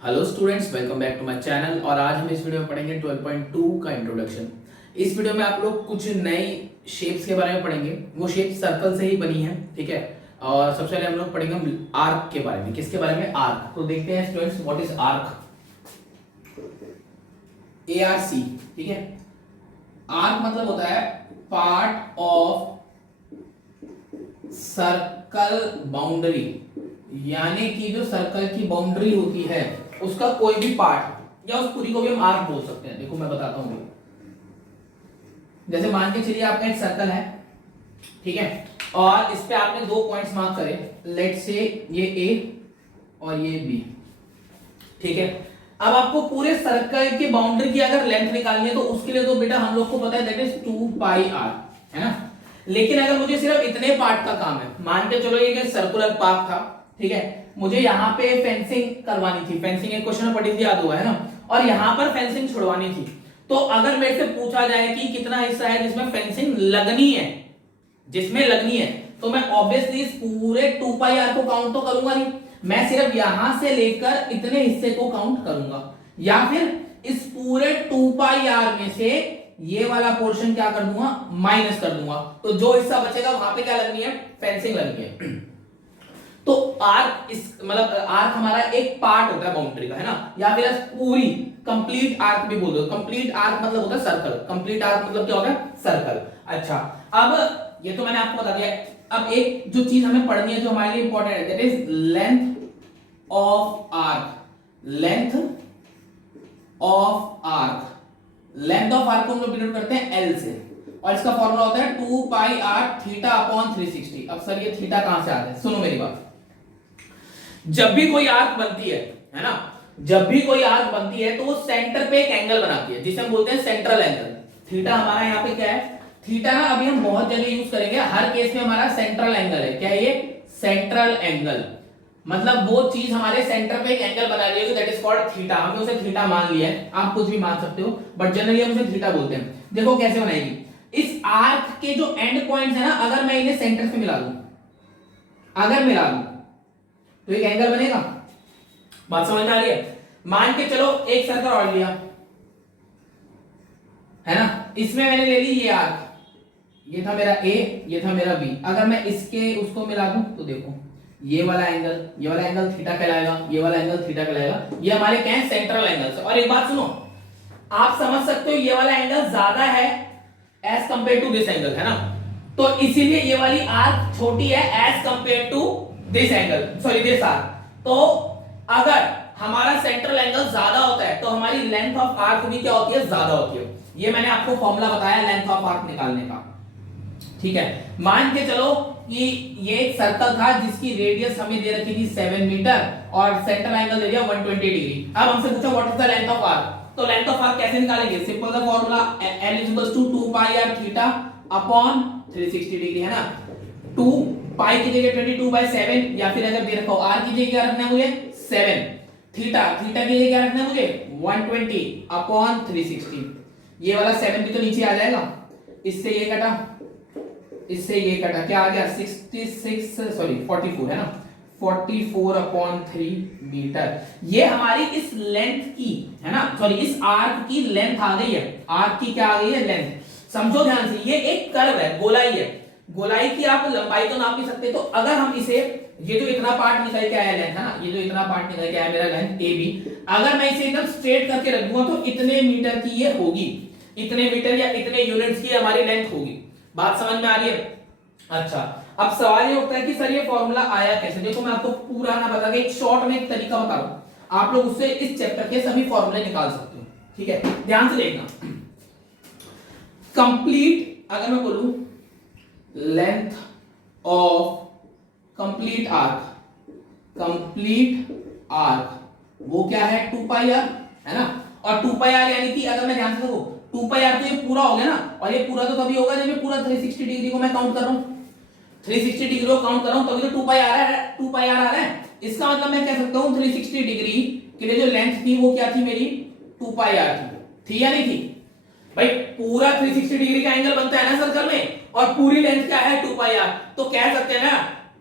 Hello students, welcome back to my channel. और आज हम इस वीडियो में पढ़ेंगे 12.2 का इंट्रोडक्शन। इस वीडियो में आप लोग कुछ नई शेप्स के बारे में पढ़ेंगे। वो शेप सर्कल से ही बनी है, ठीक है। और सबसे पहले हम लोग पढ़ेंगे आर्क के बारे में। किसके बारे में? आर्क। तो देखते हैं students, what is arc. ARC, ठीक है। आर्क मतलब होता है पार्ट ऑफ सर्कल बाउंड्री, यानी कि जो सर्कल की बाउंड्री होती है उसका कोई भी पार्ट, या उस पूरी को भी हम आर्क बोल सकते हैं। देखो मैं बताता हूं। जैसे मान के चलिए आपका एक सर्कल है, ठीक है, और इस पे आपने दो पॉइंट्स मार्क करे, लेट से ये A और ये B, ठीक है। अब आपको पूरे सर्कल की बाउंड्री की अगर लेंथ निकालनी है तो उसके लिए तो बेटा हम लोग को पता है दैट इज 2πr, है ना। लेकिन अगर मुझे सिर्फ इतने पार्ट का काम है, मान के चलो ये सर्कुलर पार्क था, ठीक है, मुझे यहाँ पे फेंसिंग करवानी थी। फेंसिंग एक क्वेश्चन में पढ़ी थी, याद हुआ है ना। और यहाँ पर फेंसिंग छुड़वानी थी। तो अगर मेरे से पूछा जाए कि कितना हिस्सा है जिसमें फेंसिंग लगनी है, तो मैं ऑब्वियसली इस पूरे 2πr को काउंट तो करूंगा नहीं, मैं सिर्फ यहां से लेकर इतने हिस्से को काउंट करूंगा, या फिर इस पूरे 2πr में से ये वाला पोर्शन क्या कर दूंगा, माइनस कर दूंगा। तो जो हिस्सा बचेगा वहां पे क्या लगनी है, फेंसिंग लगनी है। तो आर्क इस मतलब आर्क हमारा एक पार्ट होता है बाउंड्री का, है ना, या फिर पूरी कंप्लीट आर्क भी बोल दो। कंप्लीट आर्क मतलब होता है सर्कल। कंप्लीट आर्क मतलब क्या होता है, सर्कल। अच्छा, अब ये तो मैंने आपको बता दिया। अब एक जो चीज हमें पढ़नी है जो हमारे लिए इंपॉर्टेंट है, that is length of arc. Length of arc, length of arc को हम लोग डिनोट करते हैं L से, और इसका फॉर्मूला होता है 2πr थीटा अपॉन 360। अब सर ये थीटा कहां से आता है? सुनो मेरी बात। जब भी कोई आर्क बनती है ना, जब भी कोई आर्क बनती है तो वो सेंटर पे एक एंगल बनाती है जिसे हम बोलते हैं सेंट्रल एंगल। थीटा हमारा यहाँ पे क्या है? थीटा ना अभी हम बहुत जगह यूज करेंगे, हर केस में हमारा सेंट्रल एंगल है। क्या है ये? Central angle. मतलब वो चीज हमारे सेंटर पे एक एंगल बना रही है, दैट इज कॉल्ड थीटा। हमने उसे थीटा मान लिया है, आप कुछ भी मान सकते हो, बट जनरली हम उसे थीटा बोलते हैं। देखो कैसे बनाएगी। इस आर्क के जो एंड पॉइंट्स है ना, अगर मैं इन्हें सेंटर से मिला दूं, अगर मिला दूं तो एक एंगल बनेगा। बात समझ में आ रही है? मान के चलो एक सर्कल और लिया, है ना, इसमें मैंने ले ली ये आर्क, ये था मेरा A, ये था मेरा B। अगर मैं इसके उसको मिला दूं तो देखो ये वाला एंगल थीटा कहलाएगा, ये वाला एंगल थीटा कहलाएगा। ये हमारे क्या है? Central angles. और एक बात सुनो, आप समझ सकते हो ये वाला एंगल ज्यादा है as compare to this angle, है ना। तो इसीलिए ये वाली आर्क छोटी है as compare to this angle, sorry this arc. तो अगर हमारा सेंट्रल एंगल ज्यादा होता है तो हमारी लेंथ ऑफ आर्क भी क्या होती है? ज्यादा होती है। ये मैंने आपको फॉर्मूला बताया लेंथ ऑफ आर्क निकालने का, ठीक है। मान के चलो कि ये एक सर्कल था जिसकी रेडियस हमें दे रखी थी 7 मीटर और सेंट्रल एंगल दे दिया 120 डिग्री। अब हमसे पूछा what is the length of arc. तो लेंथ ऑफ आर्क कैसे निकालेंगे? सिंपल सा formula L equals to 2πr theta upon 360 degree, है ना। 2 पाई की जगह 22/7, या फिर अगर दे रखा हो r की जगह क्या रखना है मुझे? 7। थीटा की जगह क्या रखना है मुझे? 120 अपॉन 360। ये वाला 7 भी तो नीचे आ जाएगा, इससे ये कटा, इससे ये कटा, क्या आ गया? 44, है ना, 44/3 मीटर। ये हमारी इस लेंथ की, है ना, सॉरी इस आर्क की लेंथ आ गई है। आर्क की क्या आ गई है? लेंथ। समझो ध्यान से, ये एक कर्व है, गोलाई है। गोलाई की आप लंबाई तो नाप नहीं सकते, तो अगर हम इसे, ये जो इतना पार्ट निकल के आया लेंथ, है ना, ये जो इतना पार्ट निकल के आया मेरा लेंथ AB, अगर मैं इसे एकदम स्ट्रेट करके रख दूंगा तो इतने मीटर की ये होगी, इतने मीटर या इतने यूनिट्स की हमारी लेंथ होगी। बात समझ में आ रही है? अच्छा, अब सवाल ये उठता है कि सर ये फॉर्मूला आया कैसे। देखो मैं आपको पूरा ना बता के एक शॉर्ट में एक तरीका बता रहा हूं, आप लोग उससे इस चैप्टर के सभी फॉर्मूले निकाल सकते हो, ठीक है। ध्यान से देखना। कंप्लीट, अगर मैं बोलूं लेंथ ऑफ कंप्लीट आर्क, वो क्या है? 2πr, है ना। और 2πr यानी कि अगर मैं ध्यान से देखो 2πr तो ये पूरा हो गया ना, और ये पूरा तो तभी होगा जब मैं पूरा 360 डिग्री को मैं काउंट कर रहा हूं। 360 डिग्री को काउंट कर रहा हूं तभी तो 2πr आ रहा है। इसका मतलब मैं कह सकता हूं 360 डिग्री के लिए जो लेंथ थी वो क्या थी मेरी? 2πr थी या नहीं थी? भाई पूरा 360 डिग्री का एंगल बनता है ना सर्कल में, और पूरी लेंथ क्या है? 2πr। तो कह सकते हैं ना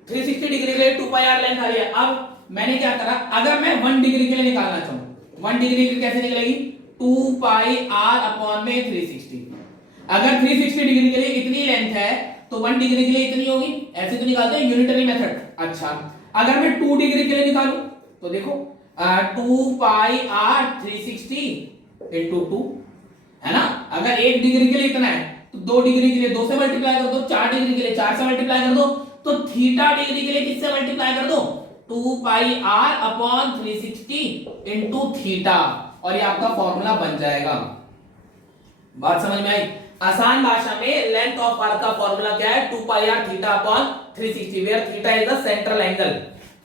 360 डिग्री के लिए 2πr लेंथ आ रही है। अब मैंने क्या करा, अगर मैं 1 डिग्री के लिए निकालना चाहूं, 1 डिग्री के लिए कैसे निकलेगी, 2 पाई आर अपॉन में 360। अगर 360 डिग्री के लिए इतनी लेंथ है तो 1 डिग्री के लिए इतनी होगी, ऐसे तो निकालते हैं यूनिटरी मेथड। अच्छा, अगर मैं 2 डिग्री के लिए निकालूं तो देखो 2 पाई आर 360 इंटू 2 है ना। अगर 1 डिग्री के लिए इतना है तो 2 डिग्री के लिए 2 से मल्टीप्लाई कर दो, 4 डिग्री के लिए 4 से मल्टीप्लाई कर दो, तो थीटा डिग्री के लिए किससे मल्टीप्लाई कर दो, 2 pi are upon 360 into theta, और ये आपका फॉर्मूला बन जाएगा। बात समझ में आई। आसान भाषा में लेंथ ऑफ आर्क का फॉर्मूला क्या है, 2 pi are theta upon 360, where theta is the central angle.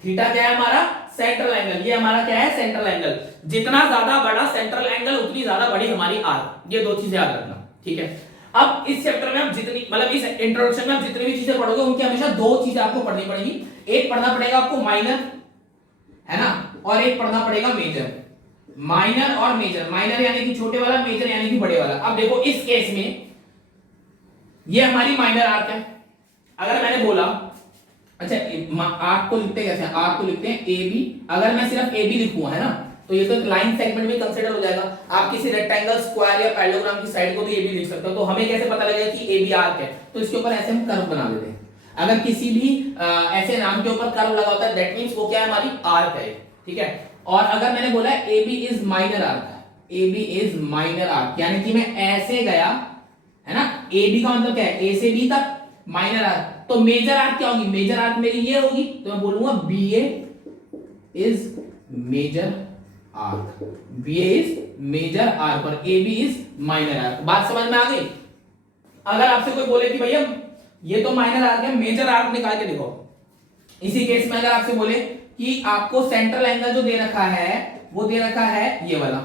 Theta क्या है हमारा, सेंट्रल एंगल। ये हमारा क्या है, सेंट्रल एंगल। जितना ज्यादा बड़ा सेंट्रल एंगल उतनी ज्यादा बड़ी हमारी आर्क। ये दो चीजें याद रखना, ठीक है। अब इस चैप्टर में आप जितनी, मतलब इस इंट्रोडक्शन में आप जितनी भी चीजें पढ़ोगे उनकी हमेशा दो चीजें आपको पढ़नी पड़ेगी। एक पढ़ना पड़ेगा आपको माइनर, है ना, और एक पढ़ना पड़ेगा मेजर। माइनर और मेजर, माइनर यानी कि छोटे वाला, मेजर यानी कि बड़े वाला। अब देखो इस केस में ये हमारी माइनर आर्क है। अगर मैंने बोला, अच्छा आर्क को लिखते कैसे हैं, आर्क को लिखते हैं ए बी। अगर मैं सिर्फ ए बी लिखूंगा, है ना, तो ये तो एक लाइन सेगमेंट में कंसीडर हो जाएगा। आप किसी रेक्टेंगल, स्क्वायर या पैरेललोग्राम की साइड को भी ए बी लिख सकते हो। तो हमें कैसे पता लगेगा कि ए बी आर्क है, तो इसके ऊपर ऐसे हम कर्व बना देते हैं। अगर किसी भी ऐसे नाम के ऊपर कर्व लगा होता है, दैट मींस वो क्या है, हमारी आर्क है, ठीक है। और अगर मैंने बोला A B is minor arc, A B is minor arc, यानी कि मैं ऐसे गया, है ना, ए बी का मतलब क्या है, ए से बी तक माइनर आर्क। तो मेजर आर्क क्या होगी, मेजर आर्क मेरी ये होगी, तो मैं बोलूंगा B A is major arc, B A is major arc और A B is minor arc. बात समझ में आ गई। अगर आपसे कोई बोले कि भैया ये तो माइनर आर्क है, मेजर आर्क निकाल के दिखाओ, इसी केस में अगर आपसे बोले कि आपको सेंट्रल एंगल जो दे रखा है वो दे रखा है ये वाला,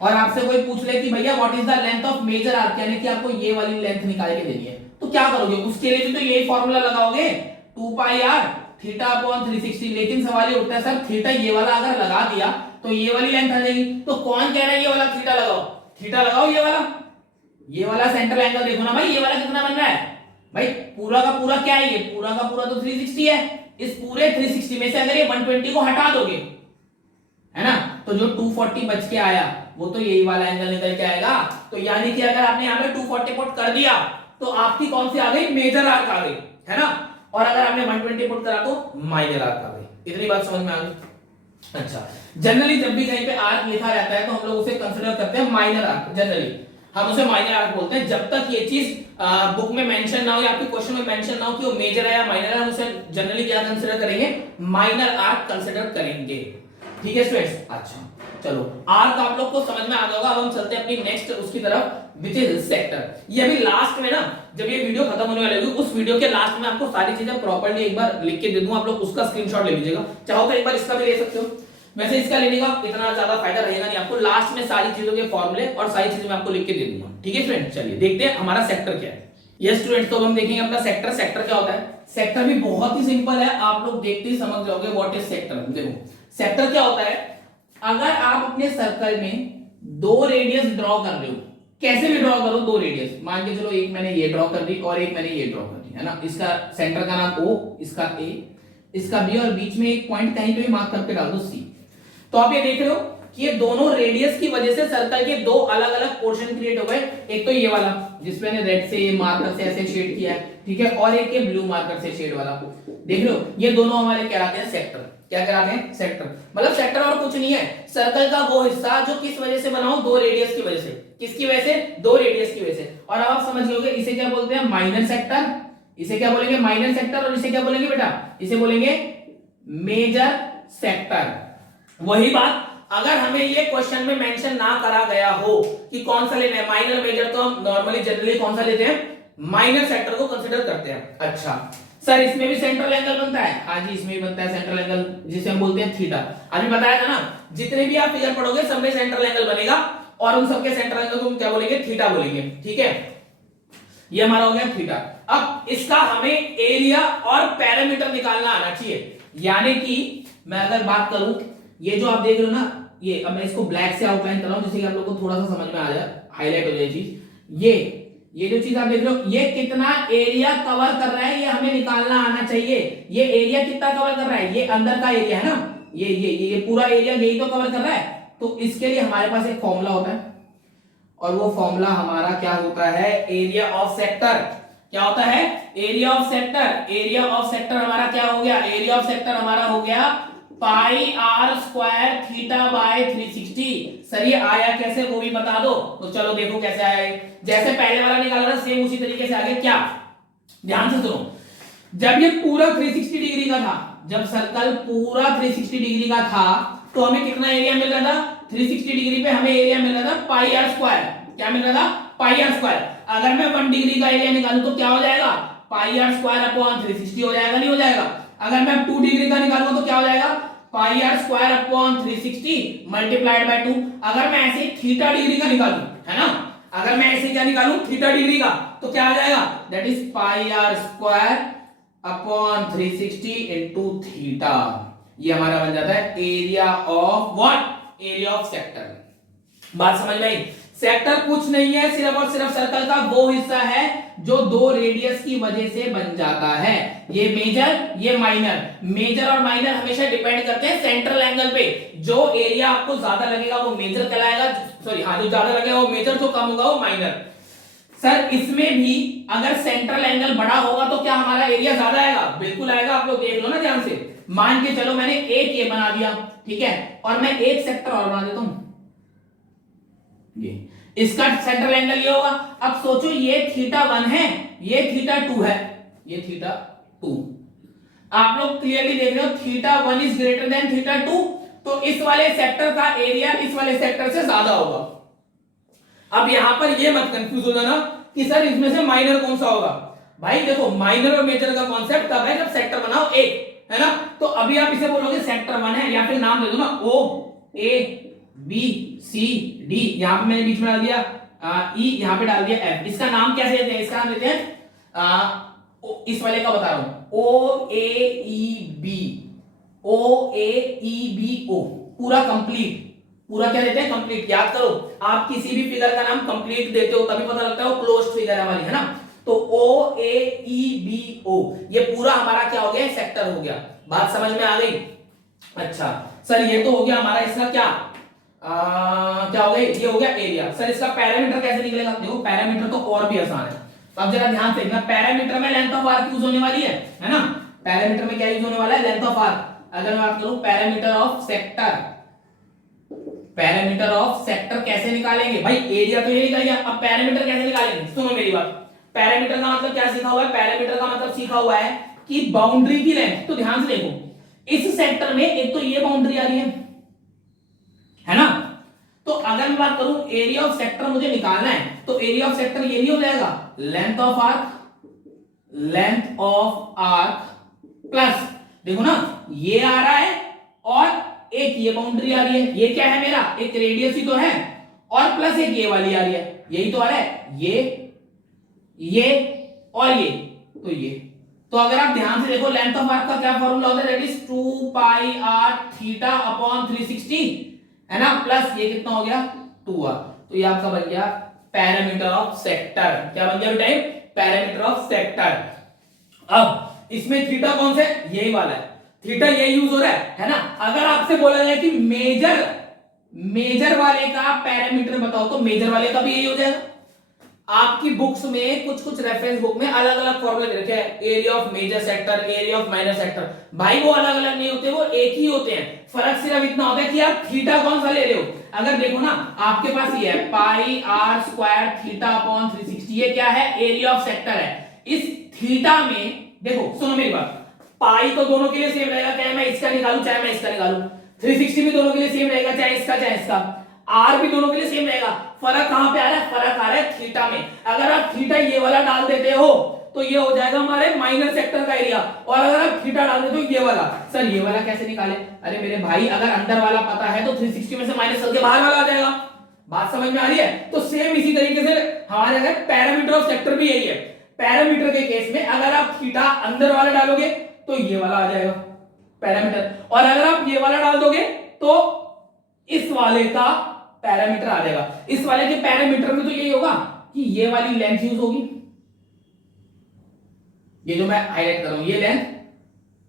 और आपसे कोई पूछ ले कि भैया what is the length of major arc, यानी कि आपको ये वाली लेंथ निकाल के देनी है, तो क्या करोगे, उसके लिए भी तो यही फॉर्मूला लगाओगे, 2 पाई आर थीटा अपॉन 360। लेकिन सवाल ये उठता है सर थीटा ये वाला अगर लगा दिया तो ये वाली लेंथ आ जाएगी, तो कौन कह रहा है ये वाला थीटा लगाओ, थीटा लगाओ ये वाला सेंट्रल एंगल देखो ना भाई, ये वाला कितना बन रहा है भाई, पूरा का पूरा क्या है, ये पूरा का पूरा तो 360 है। इस पूरे 360 में से अगर ये 120 को हटा दोगे, है ना, तो जो 240 बच के आया वो तो यही वाला एंगल निकल के आएगा। तो यानी कि अगर आपने यहाँ पे 240 पुट कर दिया तो आपकी कौन सी आ गई, मेजर आर्क आ गई, है ना। और अगर आपने 120 पुट करा तो माइनर आर्क आ गई। इतनी बात समझ में आ गई। अच्छा, जनरली जब भी कहीं पे आर्क लिखा रहता है तो हम लोग उसे कंसीडर करते हैं माइनर आर्क। जनरली हम उसे माइनर आर्क बोलते हैं, जब तक ये चीज बुक में मेंशन ना हो या आपके क्वेश्चन में मेंशन ना हो कि वो मेजर है या माइनर है, हम उसे जनरली क्या कंसीडर करेंगे, माइनर आर्क कंसीडर करेंगे, ठीक है स्टूडेंट्स। अच्छा चलो, आर्क आप लोग को समझ में आ गया होगा। अब हम चलते हैं अपनी नेक्स्ट उसकी तरफ, विच इज सेक्टर। ये अभी लास्ट में ना, जब ये वीडियो खत्म होने वाली होगी उस वीडियो के लास्ट में आपको सारी चीजें प्रॉपर्ली एक बार लिख के दे दूंगा, आप लोग उसका स्क्रीनशॉट ले लीजिएगा। चाहो तो एक बार इसका भी ले सकते हो, वैसे इसका लेने का इतना ज्यादा फायदा रहेगा नहीं आपको। लास्ट में सारी चीजों के फॉर्मूले और सारी चीजें मैं आपको लिख के दे दूंगा, ठीक है स्टूडेंट। चलिए देखते हैं हमारा सेक्टर क्या है। यस स्टूडेंट, तो हम देखेंगे अपना सेक्टर। सेक्टर क्या होता है, सेक्टर भी बहुत ही सिंपल है, आप लोग देखते ही समझ जाओगे व्हाट इज सेक्टर। देखो सेक्टर क्या होता है, अगर आप अपने सर्कल में 2 रेडियस ड्रॉ कर रहे हो, कैसे भी ड्रॉ करो 2 रेडियस, मान के चलो एक मैंने ये ड्रॉ कर दी और एक मैंने ये ड्रॉ कर दी, है ना। इसका सेंटर का नाम O, इसका A, इसका B, और बीच में एक पॉइंट कहीं पे भी मार्क करके डाल दो C। तो आप ये देख रहे हो कि ये दोनों रेडियस की वजह से सर्कल के 2 अलग अलग पोर्शन क्रिएट हो गए। एक तो ये वाला जिसमें मैंने रेड से मार्कर से ऐसे शेड किया है, ठीक है, और एक ये ब्लू मार्कर से शेड वाला, देख रहे हो, ये दोनों हमारे क्या कहलाते हैं, सेक्टर। क्या कहलाते हैं, सेक्टर। मतलब सेक्टर और कुछ नहीं है, सर्कल का वो हिस्सा जो किस वजह से बना हो, 2 रेडियस की वजह से। किसकी वजह से, 2 रेडियस की वजह से। और अब आप समझ गए इसे क्या बोलते हैं, माइनर सेक्टर। इसे क्या बोलेंगे, माइनर सेक्टर। और इसे क्या बोलेंगे बेटा, इसे बोलेंगे मेजर सेक्टर। वही बात अगर हमें ये क्वेश्चन में मेंशन ना करा गया हो कि कौन सा लेना है, माइनर मेजर, तो हम नॉर्मली जनरली कौन सा लेते हैं, माइनर सेक्टर को कंसीडर करते हैं। अच्छा सर, इसमें भी सेंट्रल एंगल बनता है, हाँ जी इसमें भी बनता है सेंट्रल एंगल, जिसे हम बोलते हैं थीटा। अभी बताया था ना, जितने भी आप फिगर पढ़ोगे सब में सेंट्रल एंगल बनेगा, और उन सबके सेंट्रल एंगल को हम क्या बोलेंगे, थीटा बोलेंगे, ठीक है। ये हमारा हो गया थीटा। अब इसका हमें एरिया और पैरामीटर निकालना आना चाहिए। यानी कि मैं अगर बात करूं, ये जो आप देख रहे हो ना, ये अब मैं इसको ब्लैक से आउटलाइन कर रहा हूं जिससे कि आप लोगों को थोड़ा सा समझ में आ जाए, हाईलाइट हो जाए चीज। ये जो चीज आप देख रहे हो ये कितना एरिया कवर कर रहा है ये हमें निकालना आना चाहिए। ये एरिया कितना कवर कर रहा है, ये अंदर का एरिया है ना, ये पूरा एरिया यही तो कवर कर रहा है। तो इसके लिए हमारे पास एक फॉर्मूला होता है और वो फॉर्मूला हमारा क्या होता है, एरिया ऑफ सेक्टर। क्या होता है, area of sector. Area of sector हमारा क्या हो गया, एरिया ऑफ सेक्टर हमारा हो गया pi are square theta by 360। Sir ये आया कैसे वो भी बता दो। तो चलो देखो कैसे आया, जैसे पहले वाला निकाला था सेम उसी तरीके से आ गया। क्या, ध्यान से सुनो, जब ये पूरा 360 डिग्री का था, जब सर्कल पूरा 360 डिग्री का था तो हमें कितना एरिया मिल रहा था, 360 डिग्री पे हमें एरिया मिल रहा था पाई आर स्क्वायर। क्या मिल रहा था, पाई आर स्क्वायर। अगर मैं 1 डिग्री का एरिया निकालूं तो क्या हो जाएगा, पाई आर स्क्वायर अपॉन 360 हो जाएगा, नहीं हो जाएगा। अगर मैं 2 डिग्री का निकालूंगा तो क्या हो जाएगा, pi are square upon 360 multiplied by 2। अगर मैं ऐसे थीटा डिग्री का निकालूं, है ना, अगर मैं ऐसे क्या निकालूं थीटा डिग्री का, तो क्या आ जाएगा, that is pi are square upon 360 into theta. ये हमारा बन जाता है area of what, area of sector. बात समझ में आई। सेक्टर कुछ नहीं है, सिर्फ और सिर्फ सर्कल का वो हिस्सा है जो दो रेडियस की वजह से बन जाता है। ये मेजर, ये माइनर। मेजर और माइनर हमेशा डिपेंड करते हैं सेंट्रल एंगल पे। जो एरिया आपको ज्यादा लगेगा वो मेजर कहलाएगा, सॉरी हाँ, जो ज्यादा लगेगा वो मेजर, जो कम होगा वो माइनर। सर इसमें भी अगर सेंट्रल एंगल बड़ा होगा तो क्या हमारा एरिया ज्यादा आएगा, बिल्कुल आएगा। आप लोग देख लो ना ध्यान से। मान के चलो मैंने एक ये बना दिया, ठीक है, और मैं एक सेक्टर और बना देता हूं, ये इसका सेंट्रल एंगल ये होगा। अब सोचो ये थीटा 1 है, ये थीटा 2 है, ये थीटा 2। आप लोग क्लियरली देख रहे हो theta 1 is greater than theta 2, तो इस वाले सेक्टर का एरिया इस वाले सेक्टर से ज्यादा होगा। अब यहां पर ये मत कंफ्यूज हो जाना कि सर इसमें से माइनर कौन सा होगा। भाई देखो माइनर और मेजर का कॉन्सेप्ट तब है जब सेक्टर बनाओ एक, है ना। तो अभी आप इसे बोलोगे सेक्टर 1 है, या फिर नाम दे दो ना ओ ए बी सी डी, यहां पे मैंने बीच में डाल दिया ई, यहां पे डाल दिया एफ। इसका नाम कैसे देते हैं, इसका नाम देते हैं इस वाले का बता रहा हूं, ओ ए ई बी, ओ ए ई बी ओ, पूरा कंप्लीट। पूरा क्या देते हैं, कंप्लीट। याद करो, आप किसी भी फिगर का नाम कंप्लीट देते हो तभी पता लगता है वो क्लोज्ड फिगर है हमारी, है ना। तो ओ ए ई बी ओ, ये पूरा हमारा क्या हो गया, सेक्टर हो गया। बात समझ में आ गई। अच्छा सर ये तो हो गया हमारा इसका क्या क्या हो गया, ये हो गया एरिया। सर इसका पैरामीटर कैसे निकलेगा, देखो पैरामीटर तो और भी आसान है। तो अब जरा ध्यान से देखना, पैरामीटर में लेंथ ऑफ आर्क यूज होने वाली है ना। पैरामीटर में क्या यूज होने वाला है, लेंथ ऑफ आर्क। अगर मैं बात करूं parameter of sector, parameter of sector कैसे निकालेंगे भाई, एरिया तो ये निकल गया, अब पैरामीटर कैसे निकालेंगे, सुनो मेरी बात। पैरामीटर का मतलब क्या सीखा हुआ है, पैरामीटर का मतलब सीखा हुआ है कि बाउंड्री की लेंथ। तो ध्यान से देखो, इस सेक्टर में एक तो ये बाउंड्री आ रही है ना। तो अगर मैं बात करूं एरिया ऑफ सेक्टर मुझे निकालना है, तो एरिया ऑफ सेक्टर ये नहीं हो जाएगा, length of arc, length of arc plus, देखो ना ये आ रहा है और एक ये बाउंड्री आ रही है, ये क्या है मेरा, एक रेडियस ही तो है, और प्लस एक ये वाली आ रही है, यही तो आ रहा है, ये और ये, तो ये। तो अगर आप ध्यान से देखो लेंथ ऑफ आर्क का क्या फॉर्मूला होता है, that is 2 pi are theta upon 360, है ना, प्लस ये कितना हो गया 2r। तो ये आपका बन गया पैरामीटर ऑफ सेक्टर। क्या बन गया बेटा, पैरामीटर ऑफ सेक्टर। अब इसमें थीटा कौन सा है, यही वाला है, थीटा यही यूज हो रहा है ना। अगर आपसे बोला जाए कि मेजर वाले का पैरामीटर बताओ, तो मेजर वाले का भी यही हो जाएगा। आपकी बुक्स में कुछ रेफरेंस बुक में अलग अलग फॉर्मूले रखे हैं, area of major sector, area of minor sector. भाई वो अलग अलग नहीं होते, वो एक ही होते हैं। फर्क सिर्फ इतना होता है कि आप थीटा कौन सा ले रहे हो। अगर देखो ना आपके पास ये है पाई आर स्क्वायर थीटा अपॉन 360, ये क्या है, एरिया ऑफ सेक्टर है। इस थीटा में देखो, सुनो मेरी बात, पाई तो दोनों के लिए सेम रहेगा, चाहे मैं इसका निकालूं चाहे मैं इसका निकालूं। 360 भी दोनों के लिए सेम रहेगा, चाहे इसका चाहे इसका। आर भी दोनों के लिए सेम रहेगा। फर्क कहां पे आ रहा है, फर्क आ रहा है थीटा में। अगर आप थीटा ये वाला डाल देते हो तो ये हो जाएगा हमारे माइनर सेक्टर का एरिया, और अगर आप थीटा डाल देते हो ये वाला। सर ये वाला कैसे निकाले, अरे मेरे भाई अगर अंदर वाला पता है तो 360 में से माइनस करके बाहर वाला आ जाएगा। बात समझ में आ रही है। तो सेम इसी तरीके से हमारे अगर पैरामीटर ऑफ सेक्टर भी यही है। पैरामीटर के केस में अगर आप थीटा अंदर वाला डालोगे तो ये वाला आ जाएगा पैरामीटर, और अगर आप ये वाला डाल दोगे तो इस वाले का पैरामीटर आ जाएगा। इस वाले के पैरामीटर में तो यही होगा, कि ये वाली लेंथ यूज होगी, ये जो मैं हाईलाइट कर रहा हूं ये लेंथ,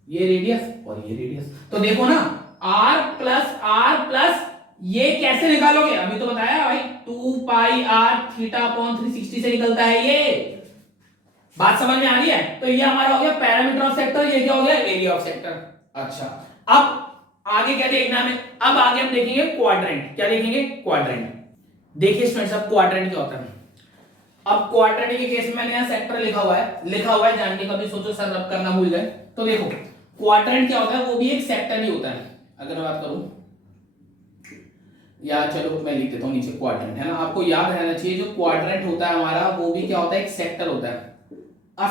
ये रेडियस और ये रेडियस। तो देखो ना r प्लस ये कैसे निकालोगे, अभी तो बताया भाई 2 पाई r थीटा अपॉन 360 से निकलता है ये। बात समझ में आ रही है? तो ये हमारा हो गया पैरामीटर ऑफ सेक्टर, ये क्या हो गया एरिया ऑफ सेक्टर। अच्छा अब आगे क्या देखना है? अब आगे हम देखेंगे क्वाड्रेंट। क्या देखेंगे? क्वाड्रेंट। देखिए स्टूडेंट्स अब क्वाड्रेंट क्या होता है। अब क्वाड्रेंट के केस में मैंने यहाँ सेक्टर लिखा हुआ है जान के कभी सोचो सर रब करना भूल गए। तो देखो क्वाड्रेंट क्या होता है, वो भी एक सेक्टर ही होता है। अगर मैं बात करूं या चलो मैं लिख देता हूं नीचे क्वाड्रेंट, है ना, आपको याद रहना चाहिए जो क्वाड्रेंट होता है हमारा वो भी क्या होता है, एक सेक्टर होता है। A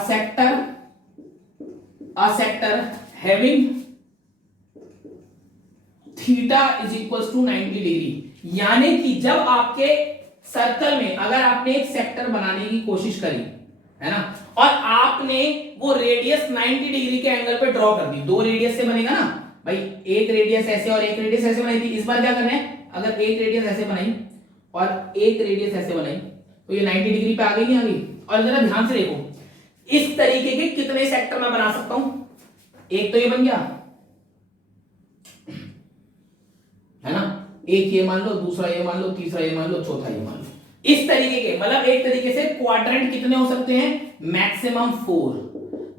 sector having theta is equal to 90 degree. यानी कि जब आपके सर्कल में अगर आपने एक सेक्टर बनाने की कोशिश करी, है ना, और आपने वो रेडियस 90 डिग्री के एंगल पे ड्रॉ कर दी, दो रेडियस से बनेगा ना भाई, एक रेडियस ऐसे और एक रेडियस ऐसे बनाई थी। इस बार क्या करना है, अगर एक रेडियस ऐसे बनाई और एक रेडियस ऐसे बनाई तो ये 90 डिग्री पे आ गई, नहीं आ गई? और जरा ध्यान से देखो इस तरीके के कितने सेक्टर मैं बना सकता हूं। एक तो ये बन गया, है ना, एक ये मान लो, दूसरा ये मान लो, तीसरा ये मान लो, चौथा ये मान लो। इस तरीके के मतलब एक तरीके से क्वाड्रेंट कितने हो सकते हैं, मैक्सिमम 4।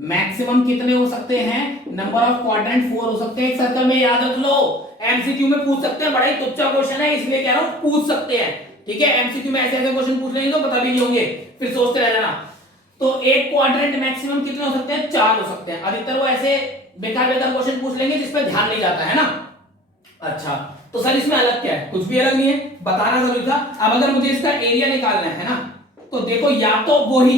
मैक्सिमम कितने हो सकते हैं, नंबर ऑफ क्वाड्रेंट 4 हो सकते हैं एक सर्कल में। याद रख लो एमसीक्यू में पूछ सकते हैं, बड़ा ही तुच्चा क्वेश्चन है इसलिए कह रहा हूं पूछ सकते हैं, ठीक है। एमसीक्यू में ऐसे ऐसे क्वेश्चन पूछ लेंगे तो पता भी नहीं होंगे, फिर सोचते रह जाना। तो एक क्वाड्रेंट मैक्सिमम कितने हो सकते हैं, 4 हो सकते हैं। अधिकतर वो ऐसे बेकार बेकार क्वेश्चन पूछ लेंगे जिस पर ध्यान नहीं जाता है ना। अच्छा तो सर इसमें अलग क्या है, कुछ भी अलग नहीं है, बताना जरूरी था। अब अगर मुझे इसका एरिया निकालना है ना, तो देखो या तो वही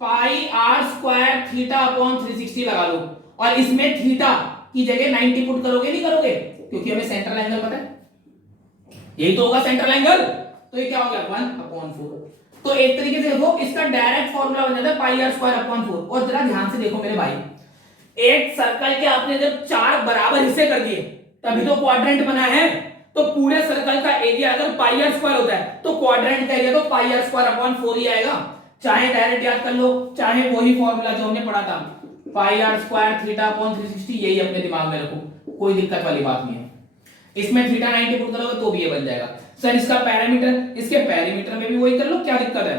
पाई आर स्क्वायर थीटा अपॉन 360 लगा लो और इसमें थीटा की जगह 90 पुट करोगे, नहीं करोगे, क्योंकि हमें सेंट्रल एंगल पता है, यही तो होगा सेंट्रल एंगल। तो ये क्या हो गया 1/4। तो एक तरीके से देखो इसका डायरेक्ट फॉर्मूला बन जाता है पाई आर स्क्वायर अपॉन 4। और जरा ध्यान से देखो मेरे भाई, एक सर्कल के आपने जब 4 बराबर हिस्से कर दिए तभी तो क्वाड्रेंट बना है। तो पूरे सर्कल का एरिया अगर पाई आर स्क्वायर होता है तो क्वाड्रेंट का एरिया तो पाई आर स्क्वायर अपॉन 4 ही आएगा। चाहे डायरेक्ट याद कर लो, चाहे वही फॉर्मूला जो हमने पढ़ा था पाई आर स्क्वायर थीटा अपॉन 360, यही अपने दिमाग में रखो, कोई दिक्कत वाली बात नहीं है। इसमें थीटा 90 पुट करोगे तो भी ये बन जाएगा। सर इसका पैरामीटर, इसके पैरामीटर में भी वही कर लो, क्या दिक्कत है।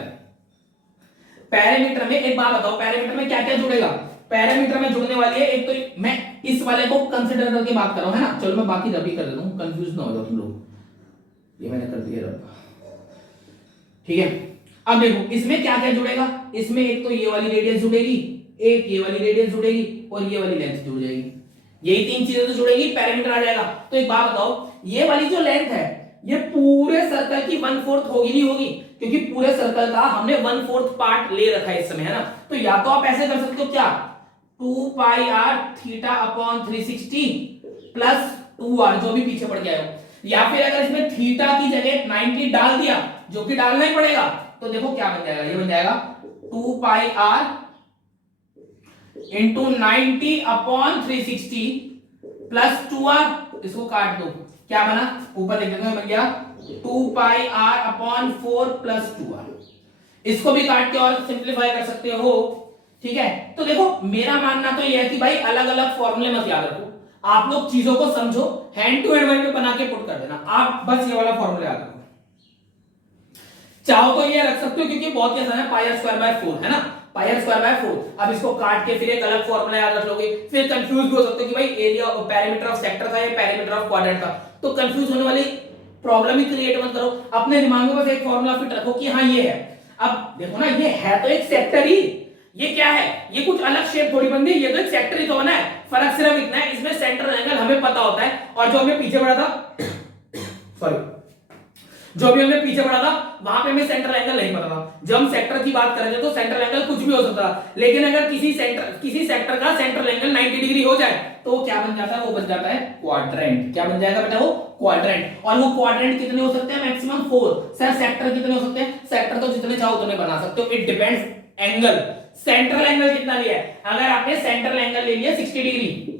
पैरामीटर में एक बात बताओ, पैरामीटर में क्या क्या जुड़ेगा, पैरामीटर में जुड़ने वाली है एक तो मैं इस वाले को कंसीडर करके बात कर रहा हूं, है ना। चलो मैं बाकी रबी कर देता हूं, कंफ्यूज ना हो जाओ तुम लोग, ये मैंने कर दिया रब, ठीक है। अब देखो इसमें क्या क्या जुड़ेगा, इसमें एक तो ये वाली रेडियस जुड़ेगी, एक ये वाली रेडियस जुड़ेगी और ये वाली लेंथ जुड़ जाएगी। यही 3 चीजें तो जुड़ेगी, पैरामीटर आ जाएगा। तो एक बात बताओ, ये वाली जो लेंथ है ये पूरे सर्कल की 1/4 होगी, नहीं होगी, क्योंकि पूरे सर्कल का हमने 1/4 पार्ट ले रखा है इस समय, है ना। तो या तो आप ऐसे कर सकते हो, क्या 2 pi are theta upon 360 plus 2r जो भी पीछे पड़ गया है, या फिर अगर इसमें थीटा की जगह 90 डाल दिया, जो कि डालना ही पड़ेगा, तो देखो क्या बन जाएगा, ये बन जाएगा 2 pi R into 90 upon 360 plus 2r, इसको काट दो, क्या बना, ऊपर लिख देंगे, बन गया 2 pi are upon 4 plus 2r। इसको भी काट के और सिंप्लीफाई कर सकते हो, ठीक है। तो देखो मेरा मानना तो यह है कि भाई अलग अलग फॉर्मूले मत याद रखो, आप लोग चीजों को समझो, हैंड टू हैंड में बना के पुट कर देना। आप बस ये वाला फॉर्मूला याद रखो, चाहो तो ये रख सकते हो क्योंकि बहुत ही आसान है, पाई आर स्क्वायर बाय 4, है ना, पाई आर स्क्वायर बाय 4। अब इसको काट के फिर एक अलग फॉर्मूला याद रख लोगे, फिर कंफ्यूज भी हो सकते हो कि भाई area of parameter of sector था या पैरामीटर ऑफ क्वाड्रेंट था। तो कंफ्यूज होने वाली प्रॉब्लम ही क्रिएट मत करो, अपने दिमाग में बस एक फॉर्मूला फिट रखो कि हाँ ये है। अब देखो ना, ये है तो एक सेक्टर ही, ये क्या है, ये कुछ अलग शेप थोड़ी बन गई, ये तो एक सेक्टर ही तो बना है। फर्क सिर्फ इतना है, इसमें सेंट्रल एंगल हमें पता होता है, और जो हमें पीछे पड़ा था सॉरी जो भी हमने पीछे पढ़ा था वहां पे हमें सेंट्रल एंगल नहीं पता था। जब हम सेक्टर की बात कर रहे थे तो सेंट्रल एंगल कुछ भी हो सकता था, लेकिन अगर किसी सेक्टर का सेंट्रल एंगल 90 डिग्री हो जाए तो वो क्या बन जाता है, वो बन जाता है क्वाड्रेंट। क्या बन जाएगा बेटा, वो क्वाड्रेंट। और वो क्वाड्रेंट कितने हो सकते हैं, मैक्सिमम 4। सर सेक्टर कितने हो सकते हैं, सेक्टर तो जितने चाहो उतने बना सकते हो, it depends angle. Central angle कितना लिया है, अगर आपने सेंट्रल एंगल ले लिया 60 डिग्री,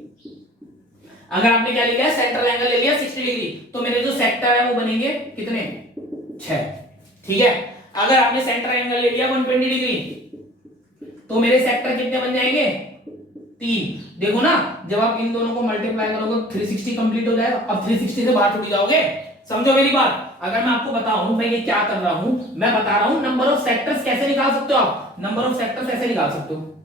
अगर आपने क्या लिया, सेंट्रल एंगल ले लिया 60 डिग्री, तो मेरे जो सेक्टर है वो बनेंगे कितने, 6, ठीक है। अगर आपने सेंटर एंगल ले लिया 120 डिग्री तो मेरे सेक्टर कितने बन जाएंगे? 3। देखो ना, जब आप इन दोनों को मल्टीप्लाई करोगे 360 कंप्लीट हो जाएगा। अब 360 से बाहर छूट जाओगे। समझो मेरी बात। अगर मैं आपको बताऊं मैं ये क्या कर रहा हूं, मैं बता रहा हूं नंबर ऑफ सेक्टर्स कैसे निकाल सकते हो आप। नंबर ऑफ सेक्टर्स ऐसे निकाल सकते हो।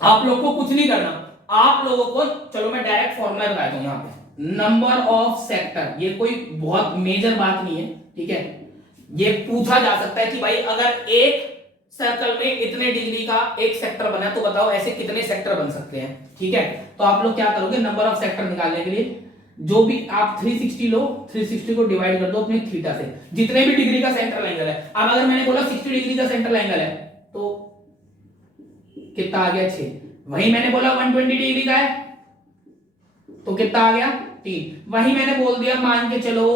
आप लोग को कुछ नहीं करना, आप लोगों को, चलो मैं डायरेक्ट फॉर्मूला बताता हूं यहां पे। नंबर ऑफ सेक्टर, ये कोई बहुत मेजर बात नहीं है, ठीक है। ये पूछा जा सकता है कि भाई अगर एक सर्कल में इतने डिग्री का एक सेक्टर बना तो बताओ ऐसे कितने सेक्टर बन सकते हैं, ठीक है। तो आप लोग क्या करोगे, नंबर ऑफ सेक्टर निकालने के लिए जो भी आप 360 लो, 360 को डिवाइड कर दो अपने थीटा से, जितने भी डिग्री का सेंट्रल एंगल है। अब अगर मैंने बोला 60 डिग्री का सेंट्रल एंगल है तो कितना आ गया? 6। वही मैंने बोला 120 डिग्री का है तो कितना आ गया? 3। वही मैंने बोल दिया मान के चलो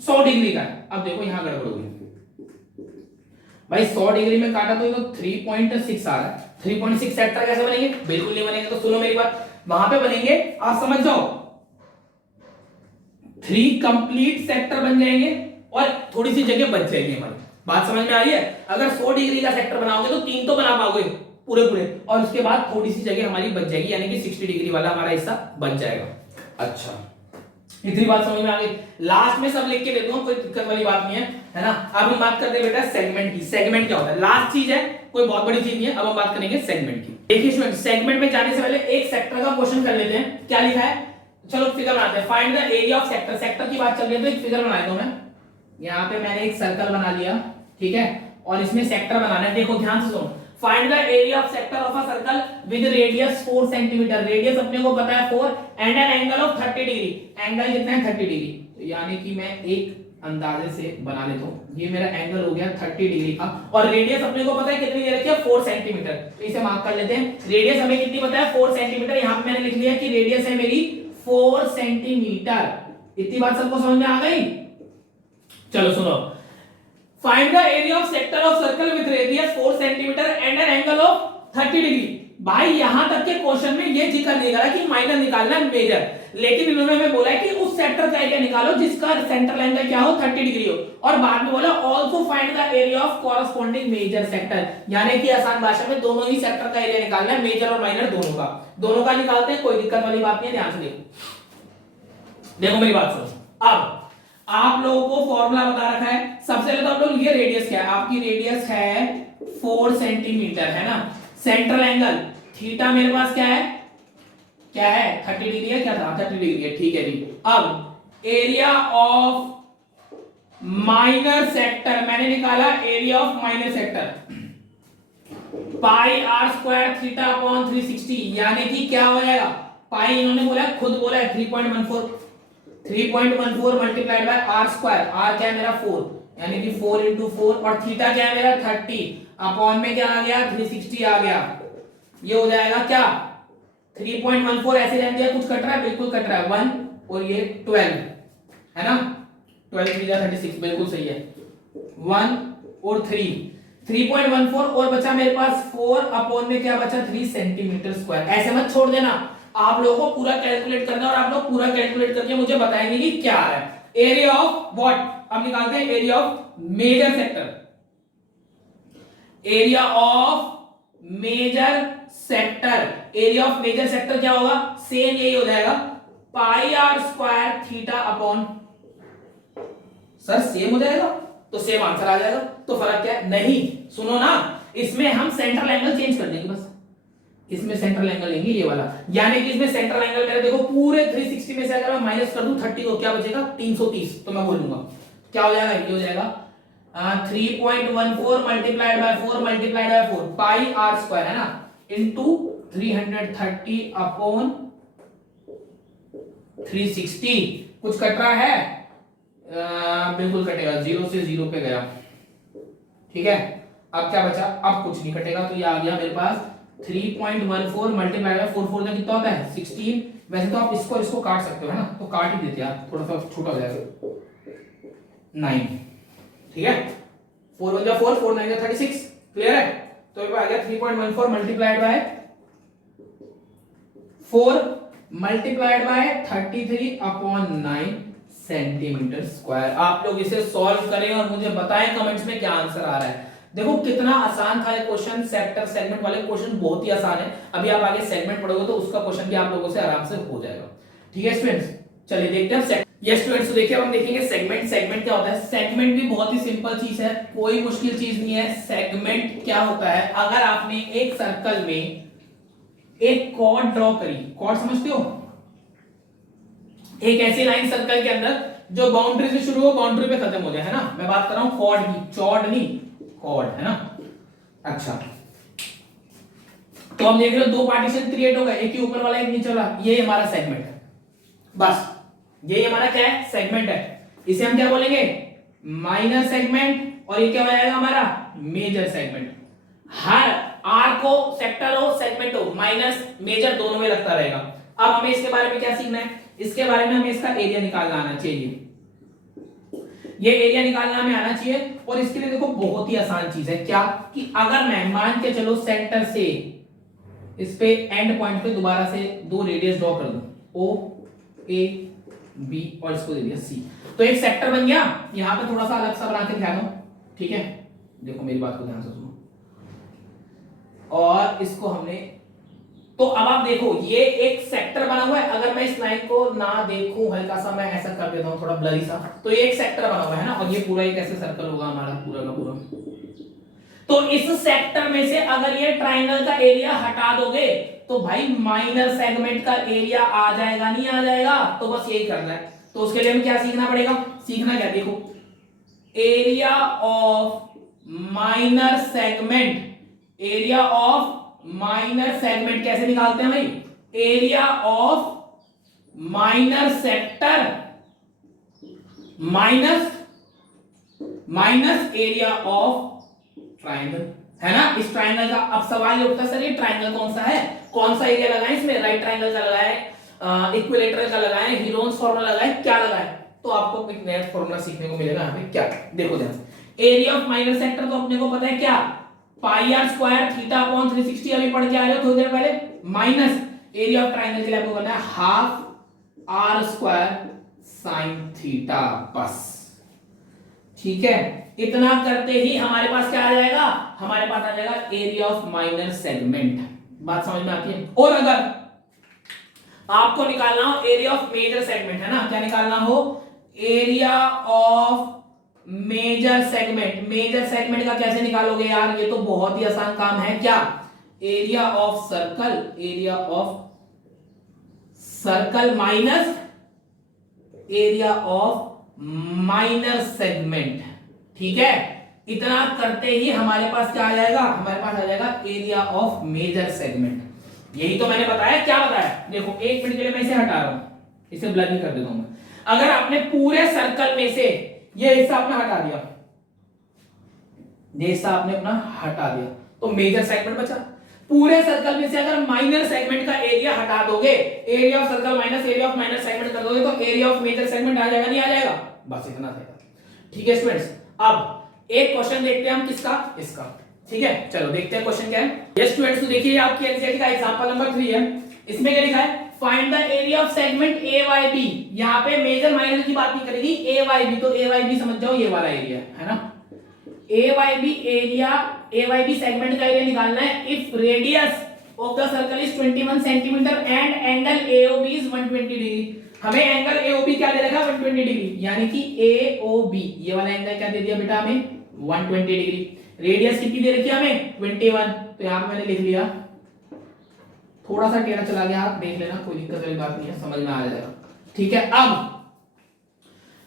100 डिग्री का है। अब देखो यहां गड़बड़ हो गई भाई, 100 डिग्री में काटा तो ये तो 3.6 आ रहा है। 3.6 सेक्टर कैसे बनेंगे? बिल्कुल नहीं बनेंगे। तो सुनो मेरी बात, वहां पे बनेंगे, आप समझ जाओ, 3 कंप्लीट सेक्टर बन जाएंगे और थोड़ी सी जगह बच जाएगी हमारी। बात समझ में आ रही है? अगर 100 डिग्री का सेक्टर बनाओगे तो 3 तो बना पाओगे पूरे पूरे, और उसके बाद थोड़ी सी जगह हमारी बच जाएगी, यानी कि 60 डिग्री वाला हमारा हिस्सा बच जाएगा। अच्छा, इतनी बात समझ में आ गई। लास्ट में सब लिख के दे दूंगा, कोई दिक्कत वाली बात नहीं है ना। अब हम बात करते हैं बेटा सेगमेंट की। सेगमेंट क्या होता है? लास्ट चीज है, कोई बहुत बड़ी चीज नहीं है। अब हम बात करेंगे सेगमेंट की। देखिए स्टूडेंट, सेगमेंट में जाने से पहले एक सेक्टर का क्वेश्चन कर लेते हैं। क्या लिखा है? चलो फिगर बनाते हैं। Find the area of sector. Sector की बात चल रही है तो एक फिगर बना देता हूं मैं। यहाँ पे मैंने एक सर्कल बना लिया, ठीक है, और इसमें सेक्टर बनाना है। देखो ध्यान से सुनो। Find the area of sector of a circle with radius 4 centimetre. Radius अपने को पता है 4 and an angle of 30 degree. Angle कितना है? 30 डिग्री। तो यानी कि मैं एक अंदाजे से बना लेता हूं, ये मेरा एंगल हो गया 30 डिग्री का, और रेडियस अपने को पता है कितनी दे रखी है? 4 सेंटीमीटर। तो इसे मार्क कर लेते हैं। रेडियस हमें कितनी पता है? 4 सेंटीमीटर। यहां पे मैंने लिख लिया कि रेडियस है मेरी 4 सेंटीमीटर। इतनी बात सबको समझ में आ गई? चलो सुनो। Find the area of sector of circle with radius 4 cm and an angle of 30 degree. भाई यहां तक के क्वेश्चन में ये जिक्र नहीं करा कि माइनर निकालना है मेजर, लेकिन इन्होंने हमें बोला है कि उस सेक्टर का एरिया निकालो जिसका सेंट्रल एंगल क्या हो? 30 डिग्री हो, और बाद में बोला also find the area of corresponding major sector. यानी कि आसान भाषा में दोनों ही सेक्टर का एरिया निकालना है, मेजर और माइनर दोनों का। दोनों का निकालते हैं, कोई दिक्कत वाली बात नहीं है। ध्यान से देखो मेरी बात सुनो। अब आप लोगों को फॉर्मूला बता रखा है। सबसे पहले तो आप लोग ये रेडियस क्या है? आपकी रेडियस है 4 सेंटीमीटर, है ना। सेंट्रल एंगल थीटा मेरे पास क्या है? क्या है? 30 डिग्री है। क्या था? 30 डिग्री है, ठीक है जी। अब एरिया ऑफ माइनर सेक्टर मैंने निकाला। Area of minor sector pi are square theta upon 360, यानी कि क्या हो जाएगा? पाई इन्होंने बोला, खुद बोला है 3.14 multiplied by r square. R क्या है मेरा? 4, यानी कि 4 इंटू 4, और थीटा क्या है मेरा? 30 अपॉन में क्या आ गया? 360 आ गया। ये हो जाएगा क्या? 3.14 ऐसे रहने दिया, कुछ कट रहा है? बिल्कुल कट रहा है। 1 और ये 12 है ना। 12 3 36, बिल्कुल सही है। 1 और 3.14 और बचा मेरे पास 4 अपॉन में क्या बचा? 3 सेंटीमीटर स्क्वायर। ऐसे मत छोड़ देना, आप लोगों को पूरा कैलकुलेट करना, और आप लोग पूरा कैलकुलेट करके मुझे बताएंगे कि क्या आ रहा है। Area of what? अब निकालते हैं area of major sector. Area of major sector, area of major sector क्या होगा? सेम यही हो जाएगा, pi are square theta upon. Sir same हो जाएगा तो सेम आंसर आ जाएगा, तो फर्क क्या है? नहीं, सुनो ना, इसमें हम सेंट्रल एंगल चेंज कर देंगे बस। इसमें सेंट्रल एंगल लेंगे ये वाला, यानी कि इसमें सेंट्रल एंगल मेरे देखो पूरे 360 में से अगर मैं माइनस कर दूं 30 को, क्या बचेगा? 330। तो मैं बोलूंगा क्या हो जाएगा? ये हो जाएगा 3.14 multiplied by 4 multiplied by 4 pi are square, है ना, इनटू 330 अपॉन 360। कुछ कट रहा है? बिल्कुल कटेगा, 0 से 0 पे गया, ठीक है। अब क्या बचा? अब कुछ नहीं कटेगा, तो ये आ गया मेरे पास 3.14 मल्टीप्लाई बाय 4 4 कितना होता है? 16। वैसे तो आप इसको काट सकते हो, है ना, तो काट ही देते यार, थोड़ा सा छोटा हो जाएगा। 9, ठीक है। 4 1 4 4 9 36, क्लियर है। तो ये आ गया 3.14 multiplied by 4 multiplied bye 33 upon 9 centimetre square. आप लोग इसे सॉल्व करें और मुझे बताएं कमेंट्स में क्या आंसर आ रहा है। देखो कितना आसान था ये क्वेश्चन, सेक्टर सेगमेंट वाले क्वेश्चन बहुत ही आसान है। अभी आप आगे सेगमेंट पढ़ोगे तो उसका क्वेश्चन भी आप लोगों से आराम से हो जाएगा। ठीक है स्टूडेंट्स, चलिए देखते हैं। यस स्टूडेंट्स, तो देखिए हम देखेंगे सेगमेंट। सेगमेंट क्या होता है? सेगमेंट भी बहुत ही सिंपल चीज है, कोई मुश्किल चीज नहीं है। सेगमेंट क्या होता है? अगर आपने एक सर्कल में एक कॉर्ड ड्रॉ करी, कॉर्ड समझते हो? एक ऐसी लाइन सर्कल के अंदर जो बाउंड्री से शुरू हो बाउंड्री पे खत्म हो जाए, है ना। मैं बात कर रहा हूं कॉर्ड की, चॉर्ड नहीं, कॉर्ड, है ना। अच्छा, तो हम देख रहे हो दो पार्टीशन क्रिएट हो गए, एक ही ऊपर वाला एक नीचे वाला, ये हमारा सेगमेंट है। बस ये हमारा क्या है? सेगमेंट है। इसे हम क्या बोलेंगे? Minor segment. और ये क्या हो जाएगा हमारा? Major segment. हर आर को सेक्टर हो सेगमेंट हो, माइनस मेजर दोनों में लगता रहेगा। अब हमें इसके बारे में क्या सीखना है? इसके बारे में हमें इसका एरिया निकालना आना चाहिए। ये एरिया निकालना हमें आना चाहिए। और इसके लिए देखो बहुत ही आसान चीज है, क्या कि अगर मैं मान के चलो सेंटर से इस पे एंड पॉइंट पे दोबारा से दो रेडियस ड्रॉ कर दूं, ओ ए बी, और इसको दे दिया सी, तो एक सेक्टर बन गया। यहां पे थोड़ा सा अलग सा बना के ध्यान दो, ठीक है। देखो मेरी बात को ध्यान से सुनो, और इसको हमने, तो अब आप देखो ये एक सेक्टर बना हुआ है। अगर मैं इस लाइन को ना देखूं, हल्का सा मैं ऐसा कर देता हूं थोड़ा ब्लरी सा, तो ये एक सेक्टर बना हुआ है ना। और ये पूरा एक ऐसे सर्कल होगा हमारा पूरा का पूरा। तो इस सेक्टर में से अगर ये ट्राइंगल का एरिया हटा दोगे तो भाई माइनर सेगमेंट का एरिया आ जाएगा, नहीं आ जाएगा? तो बस यही करना है। तो उसके लिए हमें क्या सीखना पड़ेगा? सीखना क्या? देखो, area of minor segment, area of minor segment कैसे निकालते हैं भाई? Area of minor sector minus minus area of triangle, है ना। इस ट्राइंगल का अब सवाल ये उठता है, सर ये ट्राइंगल कौन सा है, कौन सा एरिया लगाएं इसमें? राइट ट्राइंगल का लगाएं, इक्विलेटरल का लगाएं, हीरोन्स फार्मूला लगाएं, क्या लगाएं? तो आपको एक नया फार्मूला सीखने को मिलेगा यहाँ पे। क्या? देखो ध्यान से, एरिया ऑफ माइनर सेक्टर तो अपने को पता है क्या? पाई आर स्क्वायर थीटा अपॉन 360, अभी पढ़ के आ रहे हो थोड़ी देर पहले। माइनस एरिया ऑफ ट्राइंगल के लिए आपको करना है half are square sine theta, बस। ठीक है, इतना करते ही हमारे पास क्या आ जाएगा? हमारे पास आ जाएगा एरिया ऑफ माइनर सेगमेंट। बात समझ में आती है? और अगर आपको निकालना हो एरिया ऑफ मेजर सेगमेंट, है ना, क्या निकालना हो? Area of major segment. Major segment का कैसे निकालोगे यार? ये तो बहुत ही आसान काम है। क्या? Area of circle, area of circle minus area of minor segment. ठीक है, इतना करते ही हमारे पास क्या आ जाएगा? हमारे पास आ जाएगा एरिया ऑफ मेजर सेगमेंट। यही तो मैंने बताया। क्या बताया? देखो एक मिनट के लिए मैं इसे हटा रहा हूं, इसे ब्लर कर देता हूं मैं। अगर आपने पूरे सर्कल में से ये हिस्सा आपने हटा दिया, ये हिस्सा आपने अपना हटा दिया, तो मेजर सेगमेंट बचा। पूरे सर्कल में से अगर माइनर सेगमेंट का एरिया हटा दोगे, area of circle minus area of minor segment कर दोगे, तो एरिया ऑफ मेजर सेगमेंट आ जाएगा, नहीं आ जाएगा? बस इतना था। ठीक है स्टूडेंट्स, अब एक क्वेश्चन देखते हैं हम किसका? इसका। ठीक है, चलो देखते हैं क्वेश्चन क्या है। यस स्टूडेंट्स, तो देखिए आपकी एनसीईआरटी का एग्जांपल नंबर 3 है। इसमें क्या लिखा है? Find the area of segment AYB। यहां पे मेजर माइनर की बात नहीं करेगी, AYB, तो AYB समझ जाओ ये वाला एरिया है ना। AYB एरिया, AYB सेगमेंट का एरिया निकालना है if radius of the circle is 21 centimetre and angle AOB is 120 degree. हमें एंगल AOB क्या दे रखा है? 120 डिग्री, यानी कि AOB ये वाला एंगल क्या दे दिया बेटा हमें? 120 डिग्री। रेडियस कितनी दे रखी है हमें? 21, तो यहां पे मैंने लिख लिया, थोड़ा सा टेढ़ा चला गया, आप देख लेना, कोई दिक्कत वाली बात नहीं है, समझ में आ जाएगा। ठीक है, अब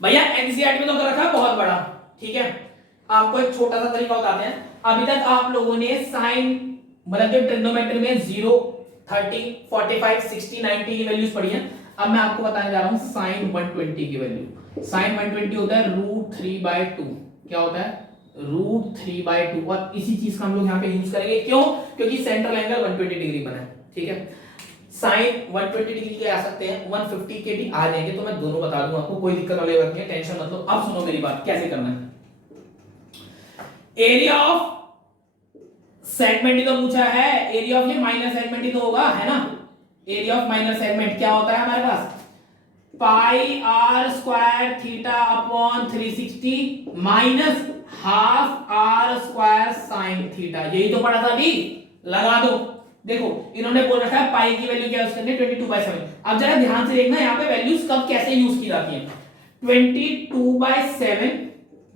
भैया एनसीईआरटी में तो कर रखा है बहुत बड़ा। ठीक है, आपको एक छोटा सा तरीका बताते हैं। अभी तक आप लोगों ने साइन, मतलब जो ट्रिग्नोमेट्री में 0, 30, 45, 60, 90 की वैल्यूज पढ़ी है। अब मैं आपको बताने जा रहा हूं साइन 120 की वैल्यू। साइन 120 होता है √3/2। क्या होता है? √3/2। और इसी चीज का हम लोग यहाँ पे यूज करेंगे। क्यों? क्योंकि सेंट्रल एंगल 120 डिग्री बना है। ठीक है, साइन 120 डिग्री के आ सकते हैं, 150 के भी आ जाएंगे, तो मैं दोनों बता दूंगा आपको, कोई दिक्कत वाली बात नहीं है, टेंशन मत लो। अब सुनो मेरी बात, कैसे करना है। एरिया ऑफ सेगमेंट ही तो पूछा है, एरिया ऑफ ये माइनर सेगमेंट ही तो होगा, है ना। एरिया ऑफ माइनर सेगमेंट क्या होता है हमारे पास? Pi are square theta upon 360 minus half are square sine theta, यही तो पढ़ा था अभी, लगा दो। देखो इन्होंने बोल रखा है पाई की वैल्यू क्या यूज करनी है 22/7। अब जरा ध्यान से देखना यहाँ पे वैल्यूज कब कैसे यूज की जाती है। 22/7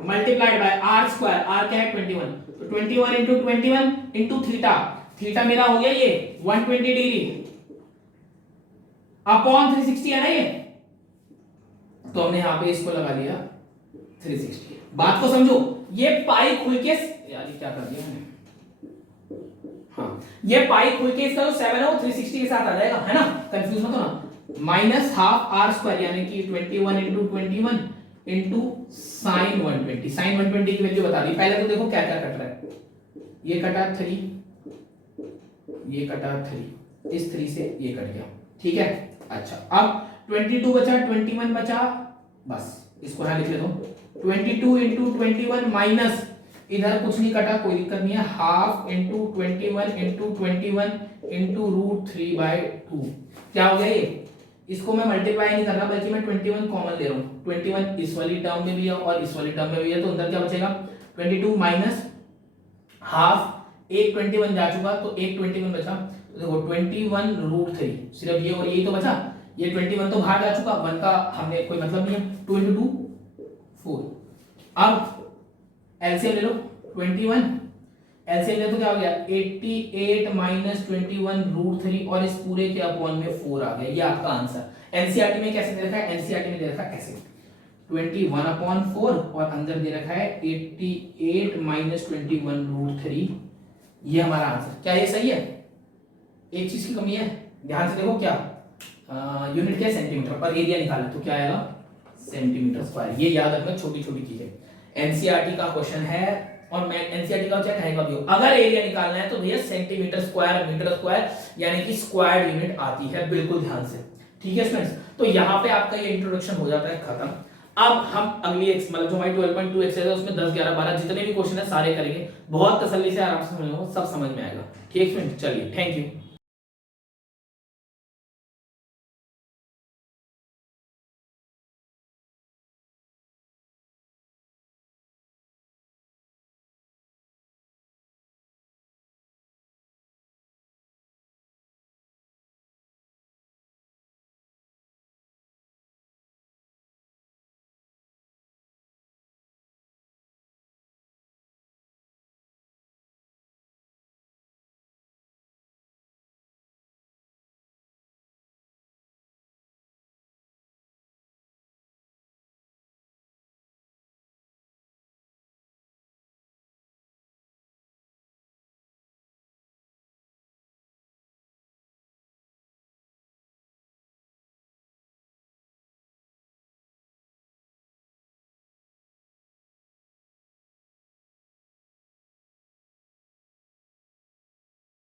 multiplied by r square, r क्या है 21, तो 21 इंटू 21 इंटू थीटा, थीटा मेरा हो गया ये 120 डिग्री अपॉन 360 है ना ये, तो हमने यहां पे इसको लगा दिया 360। बात को समझो, ये पाई खुल के, यार ये क्या कर दिया मैंने, हाँ ये पाई खुल के इसका जो 7 है वो 360 के साथ आ जाएगा, है ना, कंफ्यूज मत होना। माइनस हाफ आर स्क्वायर यानी कि 21 इंटू 21 इंटू साइन 120, साइन 120 की वैल्यू बता दी। पहले तो देखो क्या क्या कट रहा है, ये कटा 3, ये कटा 3, इस 3 से ये कट गया, ठीक है। अच्छा अब 22 बचा, 21 बचा, बस इसको यहां लिख लेता हूं 22 इंटू 21 माइनस, इधर कुछ नहीं कटा कोई दिक्कत नहीं है, हाफ इंटू 21 इंटू 21 इंटू √3/2, क्या हो गया ये, इसको मैं मल्टीप्लाई नहीं कर रहा बल्कि मैं 21 कॉमन ले रहा हूं, 21 इस वाली टर्म में भी है और इस वाली टर्म में भी है, तो अंदर क्या बचेगा 22 माइनस हाफ, एक 21 जा चुका तो एक 21 बचा, तो देखो 21 √3, सिर्फ ये और यही तो बचा, ये 21 तो बाहर जा चुका, 1 का हमने कोई मतलब नहीं है, 2 इंटू 2 4। अब एलसीएम ले लो 21, एलसीएम ले तो क्या हो गया 88 माइनस 21 √3 और इस पूरे के अपॉन में 4 आ गया, ये आपका आंसर। एनसीईआरटी में कैसे दे रखा है, एनसीईआरटी में दे रखा है ऐसे 21/4 और अंदर दे रखा है 88 माइनस 21 √3, ये हमारा आंसर। क्या ये सही है? एक चीज की कमी है, ध्यान से देखो, क्या यूनिट क्या है सेंटीमीटर, पर एरिया निकालना तो क्या आएगा सेंटीमीटर स्क्वायर, ये याद रखना, छोटी छोटी चीजें। एनसीईआरटी का क्वेश्चन है और मैं एनसीईआरटी का चाहे कहीं का भी हो, अगर एरिया निकालना है तो भैया सेंटीमीटर स्क्वायर मीटर स्क्वायर यानी कि स्क्वायर यूनिट आती है, बिल्कुल ध्यान से, ठीक है स्टूडेंट्स। तो यहाँ पे आपका ये इंट्रोडक्शन हो जाता है खत्म। अब हम अगली मतलब जो हमारी 12.2 एक्सरसाइज है उसमें 10 11 12 जितने भी क्वेश्चन है सारे करेंगे, बहुत तसल्ली से आराम से समझो, सब समझ में आएगा, ठीक है स्टूडेंट। चलिए थैंक यू।